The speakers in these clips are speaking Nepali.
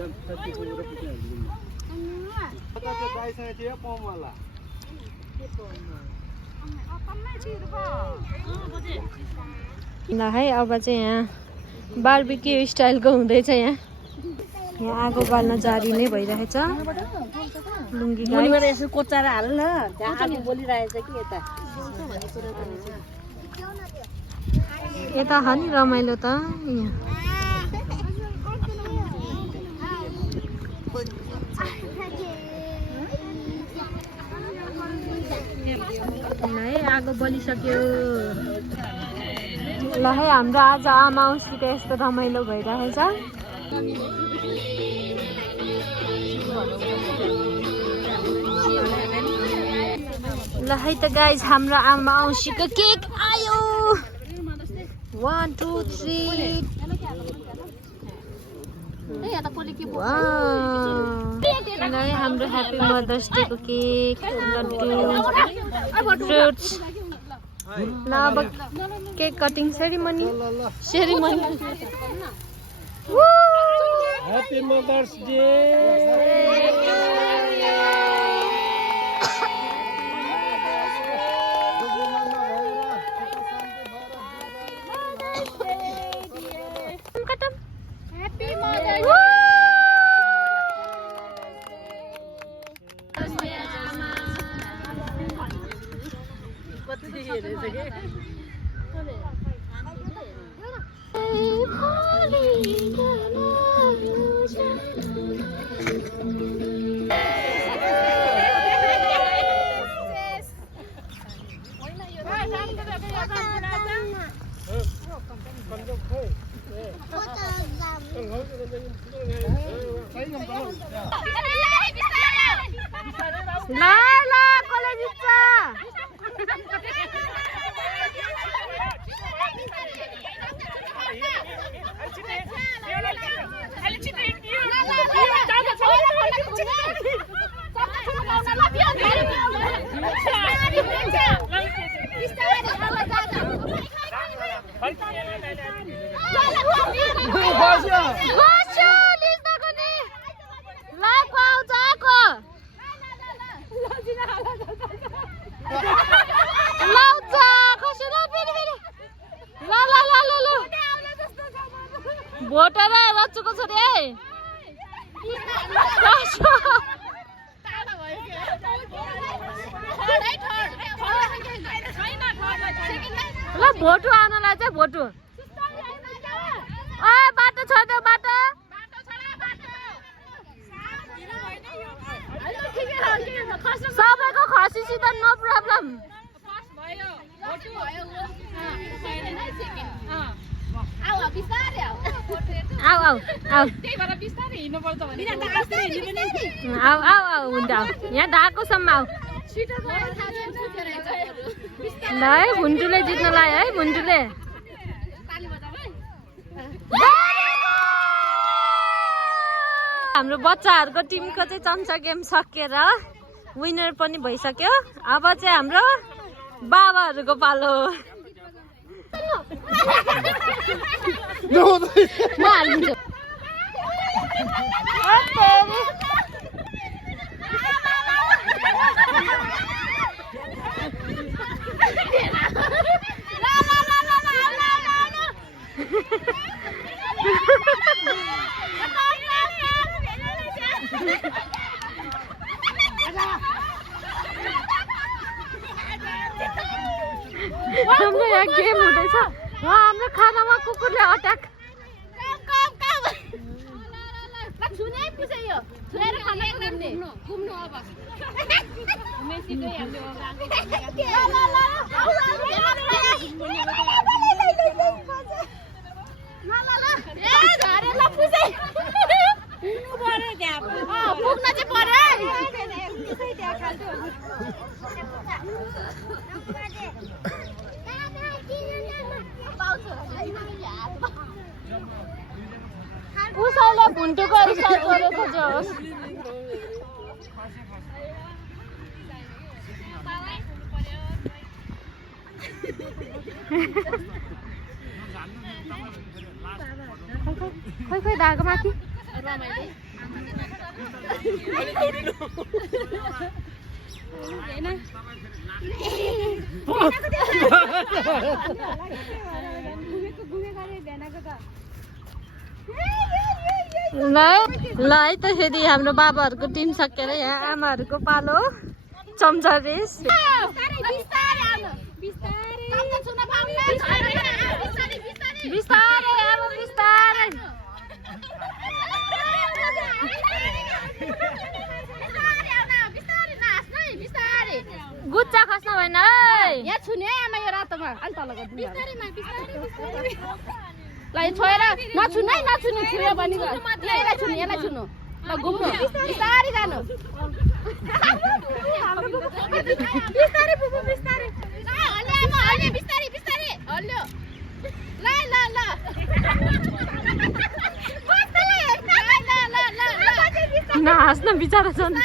ल है अब चाहिँ यहाँ बारबिक्यू स्टाइलको हुँदैछ यहाँ आगो बाल्न जारी नै भइरहेछ लुङ्गी मुनिबाट यसो कोचाएर हाल न त्यहाँ आगो बोलिरहेछ कि यता छ नि रमाइलो त है आगो बलिसक्यो ल है हाम्रो आज आमा औँसीको यस्तो रमाइलो भइरहेछ ल है त गाइज हाम्रो आमा औँसीको केक आयो 1 2 3 हाम्रो ह्याप्पी मदर्स डे को केक फ्रुट्स ल अब cake cutting ceremony happy mother's day ला कसले जित्छ भोटर रचुको छोरी है ल भोटु आउनलाई चाहिँ भोटु बाटो छोडिदेऊ बाटो सबैको खसीसित नो प्रब्लम आऊ हुन्छ यहाँ धाकोसम्म आऊ ल है भुन्टुले जित्न लाग्यो है भुन्टुले हाम्रो बच्चाहरूको टिमको चाहिँ चम्चा गेम सकिएर विनर पनि भइसक्यो अब चाहिँ हाम्रो बाबाहरूको पालो म हालिदिन्छु हाम्रो यहाँ गेम हुँदैछ हाम्रो खानामा कुकुरले अट्याक उसैले भुन्टुको रिसार्च गरेको जोस् खै धागो माथि ल है त फेरि हाम्रो बाबाहरूको टिम सकेर यहाँ आमाहरूको पालो चम्चा रेस बिस्तारै अब बिस्तारै गुच्चा खस्नु भएन है यहाँ छुने आमा यो रातोमा अलि तल गर्दिनु ल यो छोएर नछुनु है नछुनु छुयो भने यसलाई छुनु यसलाई छुनु ल घुम्नु बिस्तारै जानु बिस्तारै पुपु बिस्तारै हल्ले बिस्तारै बिस्तारै हल्ल्यो ल ल ल नहाँस्न बिचरा छन्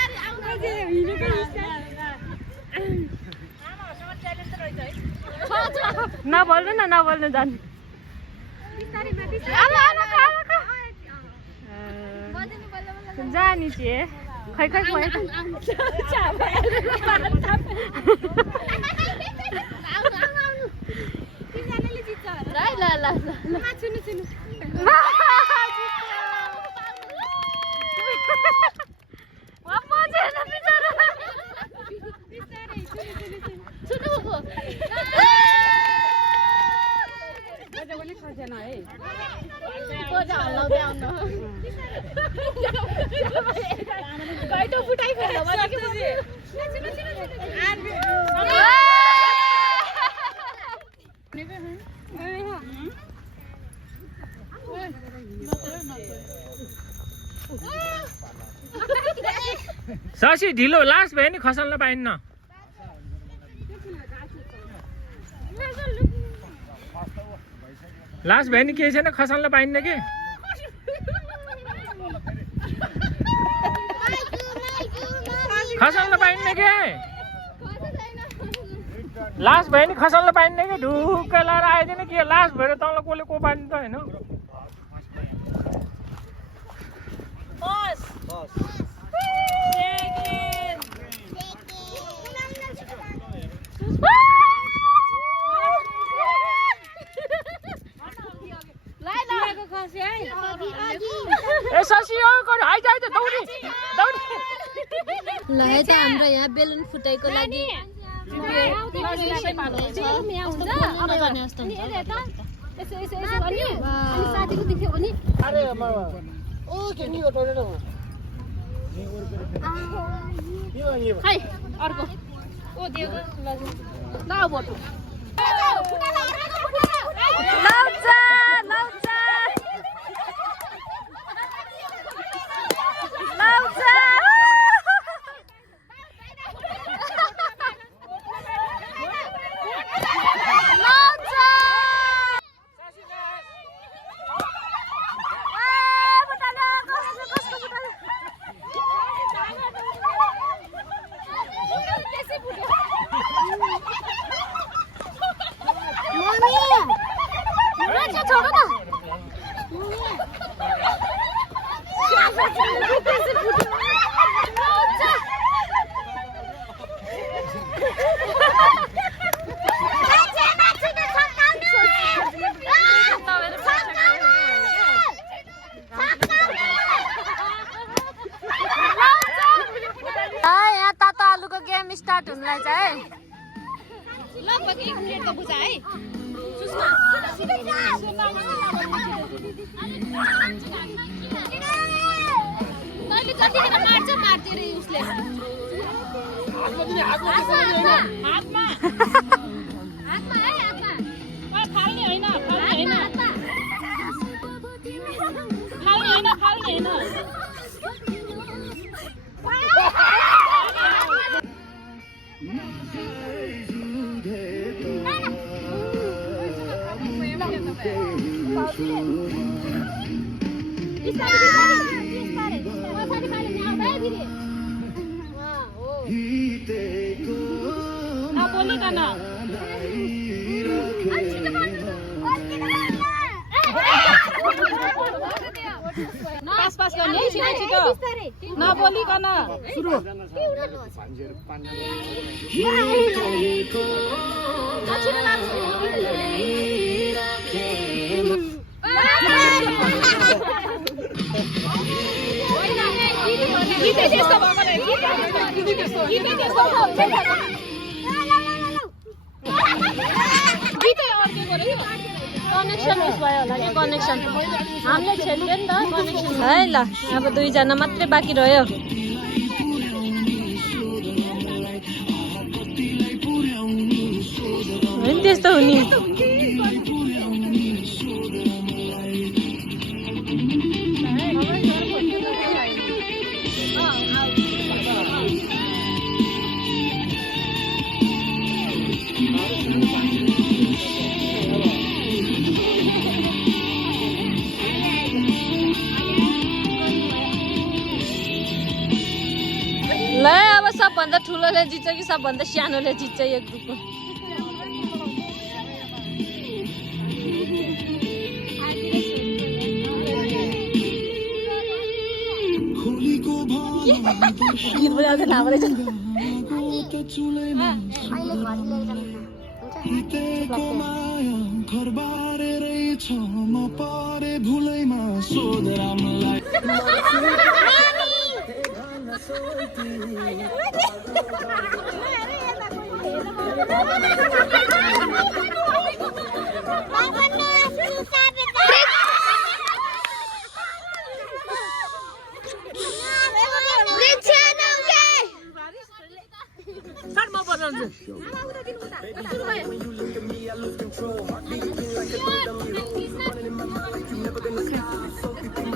नबोल्नु न नबोल्नु जानु जानी चाहिँ खै खै खै सासी ढिलो लास्ट भयो नि खसाल्न पाइन्न लास्ट भयो नि केही छैन खसाल्न पाइन्न के खसाल्न पाइन्न के लास्ट भयो नि खसाल्न पाइन्न कि ढुक्क लाएर आइदिन के लास्ट भएर तँलाई कसले को पाइन्छ होइन ए शशी आइज आइज दौडी दौडी ल है त हाम्रो यहाँ बेलुन फुटाइको लागि स्टार्ट हुनलाई चाहिँ लगभग 1 मिनेटको बुझा है सुस्मा तैले जतिखेर मार्छ मार्थे रे उसले हातमा हातमा हातमा है हातमा फाल्ने हैन फाल्ने हैन फाल्ने हैन फाल्ने हैन पास गर्ने है छिटो छिटो नबोलिकन सुरु कनेक्सन मिस भयो होला कि कनेक्सन हामीले छेड्यो नि त कनेक्सन है ल अब 2 जना मात्रै बाँकी रह्यो हैन त्यस्तो हुने ल अब सबभन्दा ठुलोले जित्छ कि सबभन्दा सानोले जित्छ एक ग्रुपको गीत बजाउँछ नामले घरबारे रहेछ म परे भुलैमा सोध रामलाई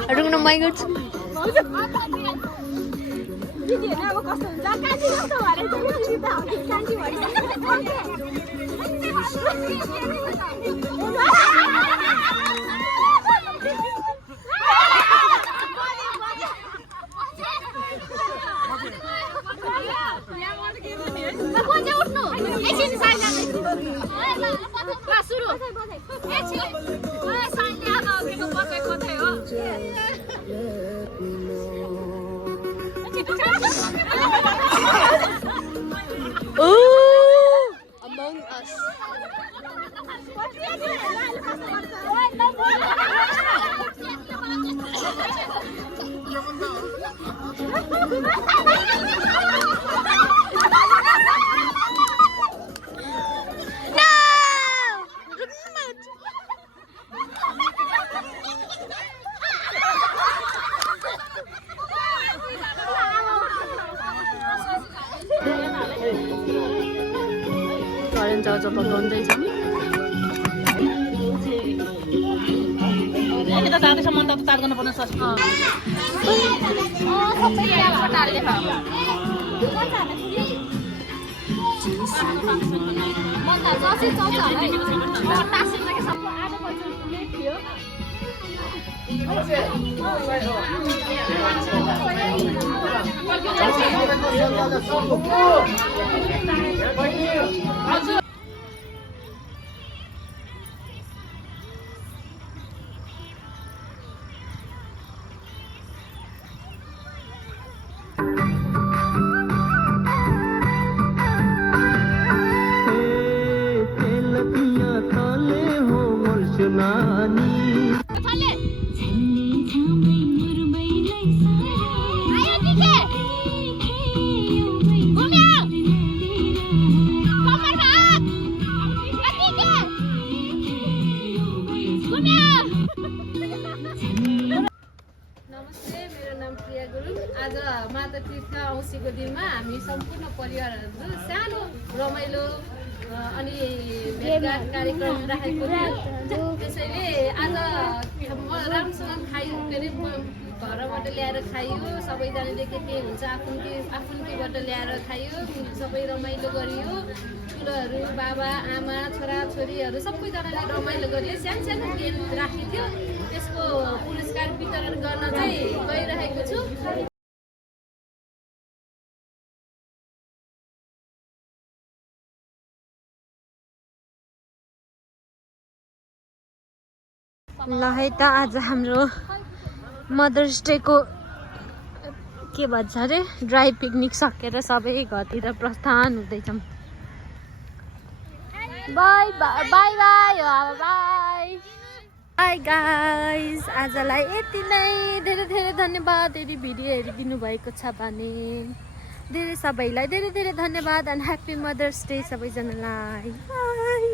Aduh, nama ingat. Among Us. Kalian jauh-jauh pagondeng sih. kita जाँदै छ मन त स्टार्ट गर्न पर्छ सर सबै यहाँ फटाले छ मन त जसै चल्छ होला टासिन के सब आधो पर्छ लेट थियो आज माता तीर्थ औँसीको दिनमा हामी सम्पूर्ण परिवारहरु सानो रमाइलो अनि भेटघाट कार्यक्रम राखेको थियो त्यसैले आज राम्रोसँग खाइयो फेरि घरबाट ल्याएर खाइयो सबैजनाले के हुन्छ आफुनकीबाट ल्याएर खाइयो सबै रमाइलो गरियो ठुलोहरू बाबा आमा छोरा छोरीहरू सबैजनाले रमाइलो गरियो सानो गेम राखियो त्यसको पुरस्कार वितरण गर्न चाहिँ गइरहेको छु ल है त आज हाम्रो मदर्स डेको के भन्छ अरे ड्राई पिकनिक सकेर सबै घरतिर प्रस्थान हुँदैछौँ। Bye bye bye bye bye bye guys, आजलाई यति नै। धेरै धेरै धन्यवाद यदि भिडियो हेरिदिनु भएको छ भने। धेरै सबैलाई धेरै धेरै धन्यवाद एन्ड ह्याप्पी मदर्स डे सबैजनालाई। बाई।